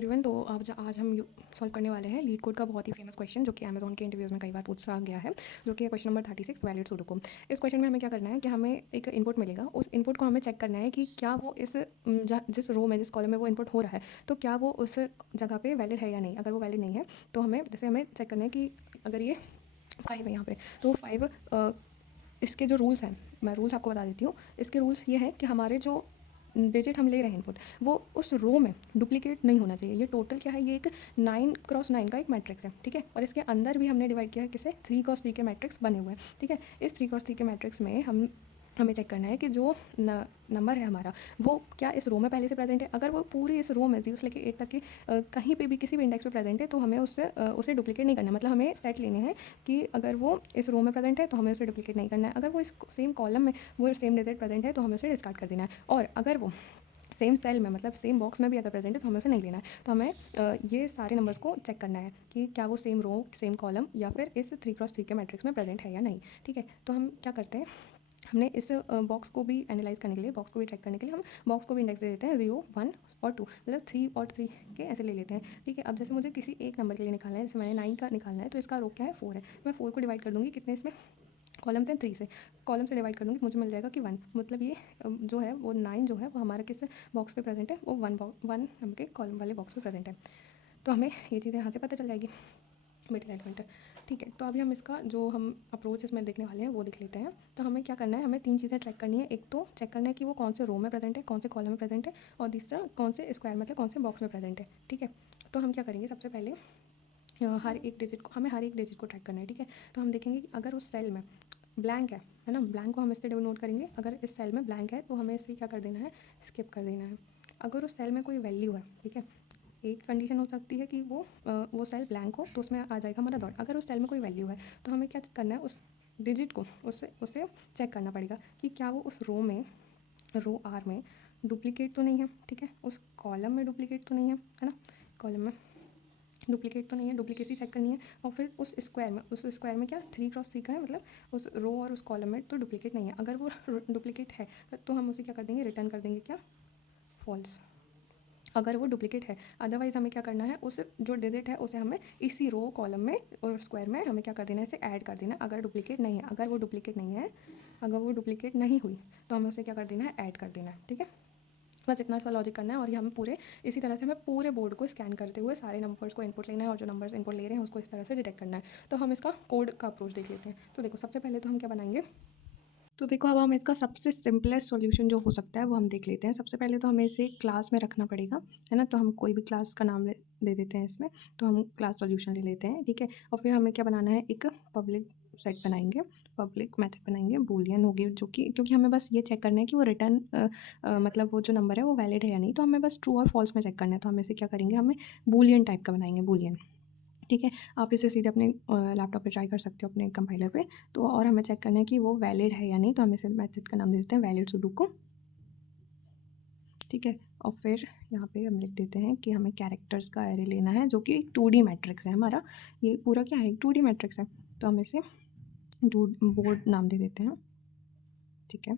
Everyone. तो आज हम सॉल्व करने वाले हैं लीड कोड का बहुत ही फेमस क्वेश्चन जो कि अमेजोन के इंटरव्यूज़ में कई बार पूछा गया है, जो कि क्वेश्चन नंबर 36 वैलिड सुडोकू। इस क्वेश्चन में हमें क्या करना है कि हमें एक इनपुट मिलेगा, उस इनपुट को हमें चेक करना है कि क्या वो जिस रो में जिस कॉलम में वो इनपुट हो रहा है तो क्या वो उस जगह पे वैलिड है या नहीं। अगर वो वैलिड नहीं है तो हमें चेक करना है कि अगर ये 5 है यहाँ पे तो 5 इसके जो रूल्स हैं, मैं रूल्स आपको बता देती हूँ। इसके रूल्स ये हैं कि हमारे जो डिजिट हम ले रहे हैं इनपुट, वो उस रो में डुप्लीकेट नहीं होना चाहिए। ये टोटल क्या है, ये एक 9x9 का एक मैट्रिक्स है, ठीक है। और इसके अंदर भी हमने डिवाइड किया है किसे, 3x3 के मैट्रिक्स बने हुए हैं, ठीक है। इस 3x3 के मैट्रिक्स में हमें चेक करना है कि जो नंबर है हमारा वो क्या इस रो में पहले से प्रेजेंट है। अगर वो पूरी इस रो में 0 से लेकर 8 तक की कहीं पे भी किसी भी इंडेक्स पे प्रेजेंट है तो हमें उसे डुप्लीकेट नहीं करना। मतलब हमें सेट लेने हैं कि अगर वो इस रो में प्रेजेंट है तो हमें उसे डुप्लीकेट नहीं करना है। अगर वो इस सेम कॉलम में वो सेम डिजिट प्रेजेंट है तो हमें उसे डिस्कार्ड कर देना है। और अगर वो सेम सेल में मतलब सेम बॉक्स में भी अगर प्रेजेंट है तो हमें उसे नहीं लेना है। तो हमें ये सारे नंबर्स को चेक करना है कि क्या वो सेम रो सेम कॉलम या फिर इस 3x3 के मैट्रिक्स में प्रेजेंट है या नहीं, ठीक है। तो हम क्या करते हैं, हमने इस बॉक्स को भी एनालाइज करने के लिए, बॉक्स को भी चेक करने के लिए हम बॉक्स को भी इंडेक्स दे देते हैं 0 1 और 2, मतलब 3 और 3 के ऐसे ले लेते हैं, ठीक है। अब जैसे मुझे किसी एक नंबर के लिए निकालना है, जैसे मैंने 9 का निकालना है तो इसका रो क्या है, 4 है। मैं 4 को डिवाइड कर दूँगी कितने इसमें, कॉलम से 3 से, कॉलम से डिवाइड कर दूँगी तो मुझे मिल जाएगा कि 1। मतलब ये जो है वो 9 जो है वो हमारा किस बॉक्स पे प्रेजेंट है, वो 1 नंबर के कॉलम वाले बॉक्स पे प्रेजेंट है। तो हमें ये चीज़ें यहाँ से पता चल जाएगी, मिडिल एलिमेंट, ठीक है। तो अभी हम इसका जो हम अप्रोच इसमें देखने वाले हैं वो देख लेते हैं। तो हमें क्या करना है, हमें 3 चीज़ें ट्रैक करनी है। एक तो चेक करना है कि वो कौन से रो में प्रेजेंट है, कौन से कॉलम में प्रेजेंट है, और तीसरा कौन से स्क्वायर मतलब कौन से बॉक्स में प्रेजेंट है, ठीक है। तो हम क्या करेंगे, सबसे पहले हर एक डिजिट को ट्रैक करना है, ठीक है। तो हम देखेंगे कि अगर उस सेल में ब्लैंक है ना, ब्लैंक को हम इससे डिनोट करेंगे। अगर इस सेल में ब्लैंक है तो हमें इसे क्या कर देना है, स्किप कर देना है। अगर उस सेल में कोई वैल्यू है, ठीक है, एक कंडीशन हो सकती है कि वो सेल ब्लैंक हो तो उसमें आ जाएगा हमारा डॉट। अगर उस सेल में कोई वैल्यू है तो हमें क्या करना है, उस डिजिट को उसे चेक करना पड़ेगा कि क्या वो उस रो आर में डुप्लीकेट तो नहीं है, ठीक है। उस कॉलम में डुप्लीकेट तो नहीं है ना, कॉलम में डुप्लीकेट तो नहीं है, डुप्लीकेसी चेक करनी है। और फिर उस स्क्वायर में क्या 3x3 का है, मतलब उस रो और उस कॉलम में तो डुप्लीकेट नहीं है। अगर वो डुप्लीकेट है तो हम उसे क्या कर देंगे, रिटर्न कर देंगे क्या, फॉल्स, अगर वो डुप्लीकेट है। अदरवाइज़ हमें क्या करना है, उस जो डिजिट है उसे हमें इसी रो कॉलम में और स्क्वायर में हमें क्या कर देना है, इसे ऐड कर देना है। अगर डुप्लीकेट नहीं है, अगर वो डुप्लीकेट नहीं हुई तो हमें उसे क्या कर देना है, ऐड कर देना है, ठीक है। बस इतना सा लॉजिक करना है। और ये हमें पूरे इसी तरह से हमें पूरे बोर्ड को स्कैन करते हुए सारे नंबर्स को इनपुट लेना है और जो नंबर्स इनपुट ले रहे हैं उसको इस तरह से डिटेक्ट करना है। तो हम इसका कोड का अप्रोच देख लेते हैं। तो देखो, सबसे पहले तो हम क्या बनाएंगे, तो देखो अब हम इसका सबसे सिंपलेस्ट सॉल्यूशन जो हो सकता है वो हम देख लेते हैं। सबसे पहले तो हमें इसे क्लास में रखना पड़ेगा, है ना। तो हम कोई भी क्लास का नाम दे देते हैं इसमें। तो हम क्लास सॉल्यूशन ले लेते हैं, ठीक है। और फिर हमें क्या बनाना है, एक पब्लिक सेट बनाएंगे, पब्लिक मेथड बनाएंगे, बूलियन होगी जो कि, क्योंकि हमें बस ये चेक करना है कि वो रिटर्न मतलब वो जो नंबर है वो वैलिड है या नहीं। तो हमें बस ट्रू और फॉल्स में चेक करना है। तो हम इसे क्या करेंगे, हमें बूलियन टाइप का बनाएंगे, बूलियन, ठीक है। आप इसे सीधे अपने लैपटॉप पे ट्राई कर सकते हो, अपने कंपाइलर पे। तो और हमें चेक करना है कि वो वैलिड है या नहीं। तो हम इसे मेथड का नाम दे देते हैं वैलिड सुडोकू, ठीक है। और फिर यहाँ पे हम लिख देते हैं कि हमें कैरेक्टर्स का एरे लेना है जो कि एक 2D मैट्रिक्स है हमारा। ये पूरा क्या है, एक 2D मैट्रिक्स है। तो हम इसे बोर्ड नाम दे देते हैं, ठीक है।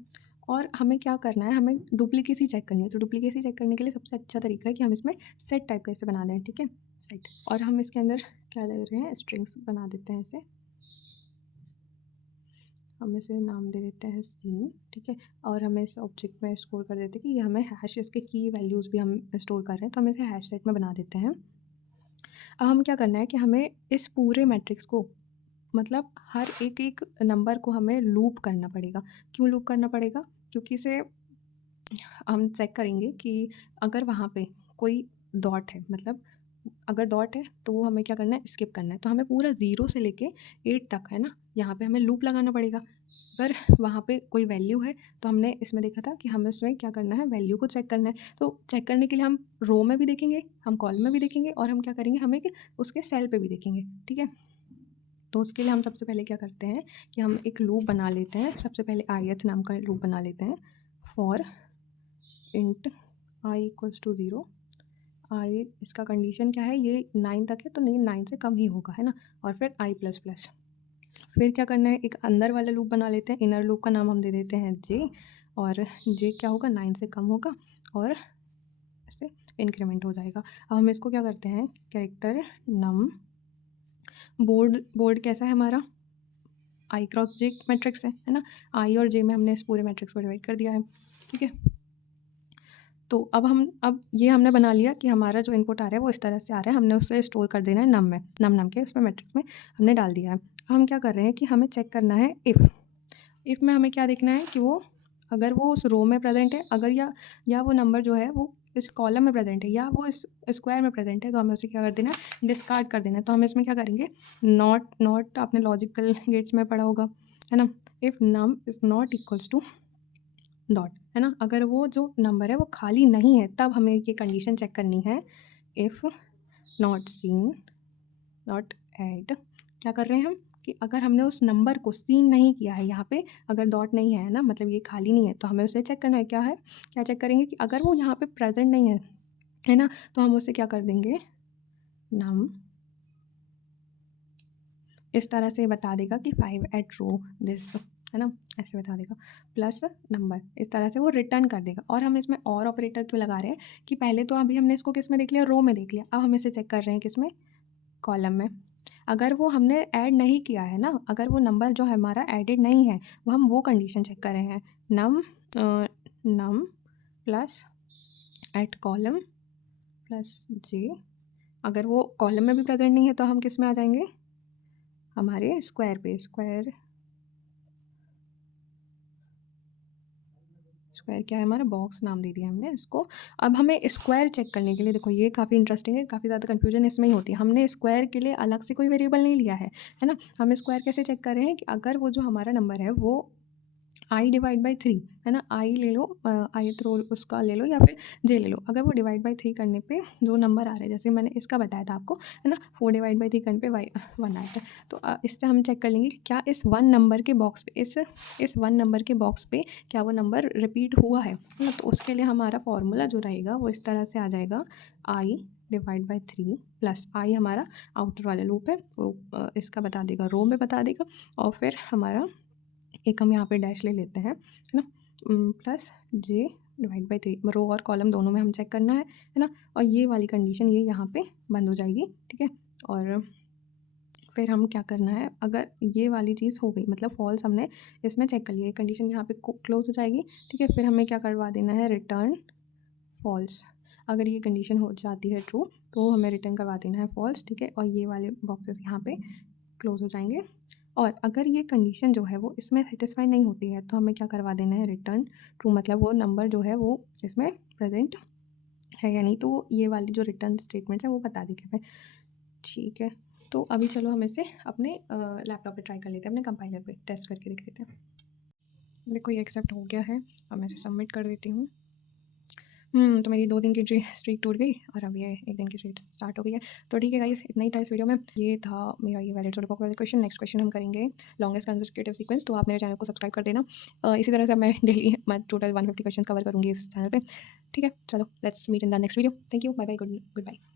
और हमें क्या करना है, हमें डुप्लीकेसी चेक करनी है। तो डुप्लीकेसी चेक करने के लिए सबसे अच्छा तरीका है कि हम इसमें सेट टाइप का इसे बना दें, ठीक है, सेट। और हम इसके अंदर क्या ले रहे हैं, स्ट्रिंग्स बना देते हैं इसे। हम इसे नाम दे देते हैं सीन, ठीक है। और हमें इस ऑब्जेक्ट में स्टोर कर देते हैं कि ये हमें हैश, इसके की वैल्यूज़ भी हम स्टोर कर रहे हैं। तो हम इसे हैश सेट में बना देते हैं। अब हम क्या करना है कि हमें इस पूरे मैट्रिक्स को, मतलब हर एक एक नंबर को हमें लूप करना पड़ेगा। क्यों लूप करना पड़ेगा, क्योंकि इसे हम चेक करेंगे कि अगर वहाँ पे कोई डॉट है, मतलब अगर डॉट है तो वो हमें क्या करना है, स्किप करना है। तो हमें पूरा 0 से लेके 8 तक, है ना, यहाँ पे हमें लूप लगाना पड़ेगा। अगर वहाँ पे कोई वैल्यू है तो हमने इसमें देखा था कि हमें उसमें क्या करना है, वैल्यू को चेक करना है। तो चेक करने के लिए हम रो में भी देखेंगे, हम कॉलम में भी देखेंगे, और हम क्या करेंगे, हमें उसके सेल पे भी देखेंगे, ठीक है। तो उसके लिए हम सबसे पहले क्या करते हैं कि हम एक लूप बना लेते हैं। सबसे पहले ith नाम का लूप बना लेते हैं। For int i equals to 0, I, इसका कंडीशन क्या है, ये 9 तक है तो नहीं, 9 से कम ही होगा, है ना। और फिर i प्लस प्लस, फिर क्या करना है, एक अंदर वाला लूप बना लेते हैं। इनर लूप का नाम हम दे देते हैं j, और j क्या होगा, 9 से कम होगा, और ऐसे इंक्रीमेंट हो जाएगा। अब हम इसको क्या करते हैं, कैरेक्टर नम बोर्ड कैसा है हमारा, आई क्रॉस जे मैट्रिक्स है ना। आई और जे में हमने इस पूरे मैट्रिक्स को डिवाइड कर दिया है, ठीक है। तो अब ये हमने बना लिया कि हमारा जो इनपुट आ रहा है वो इस तरह से आ रहा है, हमने उसे स्टोर कर देना है नम में, नम के उसमें मैट्रिक्स में हमने डाल दिया है। अब हम क्या कर रहे हैं कि हमें चेक करना है इफ़ में हमें क्या देखना है कि वो अगर वो उस रो में प्रेजेंट है, अगर या वो नंबर जो है वो इस कॉलम में प्रेजेंट है या वो इस स्क्वायर में प्रेजेंट है, तो हमें उसे क्या कर देना है, डिस्कार्ड कर देना है। तो हम इसमें क्या करेंगे, नॉट आपने लॉजिकल गेट्स में पढ़ा होगा, है ना। If num is not equals to dot, है ना। अगर वो जो नंबर है वो खाली नहीं है तब हमें ये कंडीशन चेक करनी है, if not seen dot add. क्या कर रहे हैं हम कि अगर हमने उस नंबर को सीन नहीं किया है, यहाँ पे अगर डॉट नहीं है ना, मतलब ये खाली नहीं है, तो हमें उसे चेक करना है। क्या चेक करेंगे कि अगर वो यहाँ पे प्रेजेंट नहीं है ना, तो हम उसे क्या कर देंगे, नम इस तरह से बता देगा कि 5 एट रो दिस, है ना, ऐसे बता देगा, प्लस नंबर इस तरह से वो रिटर्न कर देगा। और हम इसमें और ऑपरेटर क्यों लगा रहे हैं कि पहले तो अभी हमने इसको किस में देख लिया, रो में देख लिया, अब हम इसे चेक कर रहे हैं किस में, कॉलम में। अगर वो हमने ऐड नहीं किया है ना, अगर वो नंबर जो है हमारा एडिड नहीं है, वो हम वो कंडीशन चेक कर रहे हैं, num plus eight column plus J. अगर वो कॉलम में भी प्रेजेंट नहीं है तो हम किस में आ जाएंगे, हमारे स्क्वायर पे, स्क्वायर क्या है हमारा, बॉक्स नाम दे दिया हमने इसको। अब हमें स्क्वायर चेक करने के लिए, देखो ये काफ़ी इंटरेस्टिंग है, काफ़ी ज़्यादा कन्फ्यूजन इसमें ही होती है। हमने स्क्वायर के लिए अलग से कोई वेरिएबल नहीं लिया है ना। हम स्क्वायर कैसे चेक कर रहे हैं कि अगर वो जो हमारा नंबर है वो आई डिवाइड बाई 3, है ना, आई ले लो, आई थ्रो उसका ले लो या फिर जे ले लो। अगर वो डिवाइड बाई 3 करने पे जो नंबर आ रहा है, जैसे मैंने इसका बताया था आपको, है ना, 4 डिवाइड बाई 3 करने पे 1 आया था। तो इससे हम चेक कर लेंगे कि क्या इस 1 नंबर के बॉक्स पे, इस 1 नंबर के बॉक्स पे क्या वो नंबर रिपीट हुआ है ना। तो उसके लिए हमारा फॉर्मूला जो रहेगा वो इस तरह से आ जाएगा, आई डिवाइड बाई 3 प्लस आई हमारा आउटर वाला लूप है, वो इसका बता देगा, रो में बता देगा। और फिर हमारा एक हम यहाँ पे डैश ले लेते हैं, है ना, प्लस जे डिवाइड बाई 3, रो और कॉलम दोनों में हम चेक करना है ना। और ये वाली कंडीशन ये यहाँ पे बंद हो जाएगी, ठीक है। और फिर हम क्या करना है, अगर ये वाली चीज़ हो गई, मतलब फॉल्स हमने इसमें चेक कर लिया, ये कंडीशन यहाँ पे क्लोज हो जाएगी, ठीक है। फिर हमें क्या करवा देना है, रिटर्न फॉल्स। अगर ये कंडीशन हो जाती है ट्रू तो हमें रिटर्न करवा देना है फॉल्स, ठीक है। और ये वाले बॉक्सेस यहाँ पे क्लोज हो जाएंगे। और अगर ये कंडीशन जो है वो इसमें सेटिस्फाई नहीं होती है तो हमें क्या करवा देना है, रिटर्न ट्रू, मतलब वो नंबर जो है वो इसमें प्रेजेंट है या नहीं। तो ये वाली जो रिटर्न स्टेटमेंट्स है वो बता देंगे हमें, ठीक है। तो अभी चलो हम इसे अपने लैपटॉप पे ट्राई कर लेते हैं, अपने कंपाइलर पे टेस्ट करके देख लेते हैं। देखो ये एक्सेप्ट हो गया है, अब मैं इसे सबमिट कर देती हूँ। तो मेरी 2 दिन की स्ट्रीक टूट गई और अब ये 1 दिन की स्ट्रीक स्टार्ट हो गई है। तो ठीक है गाइस, इतना ही था इस वीडियो में। ये था मेरा ये वैलिड सुडोकू वाला क्वेश्चन। नेक्स्ट क्वेश्चन हम करेंगे लॉन्गेस्ट कंसेक्यूटिव सीक्वेंस। तो आप मेरे चैनल को सब्सक्राइब कर देना। इसी तरह से मैं डेली मैं टोटल 150 क्वेश्चन कवर करूँगी इस चैनल पे, ठीक है। चलो let's meet in the next video. Thank you, bye bye, good bye.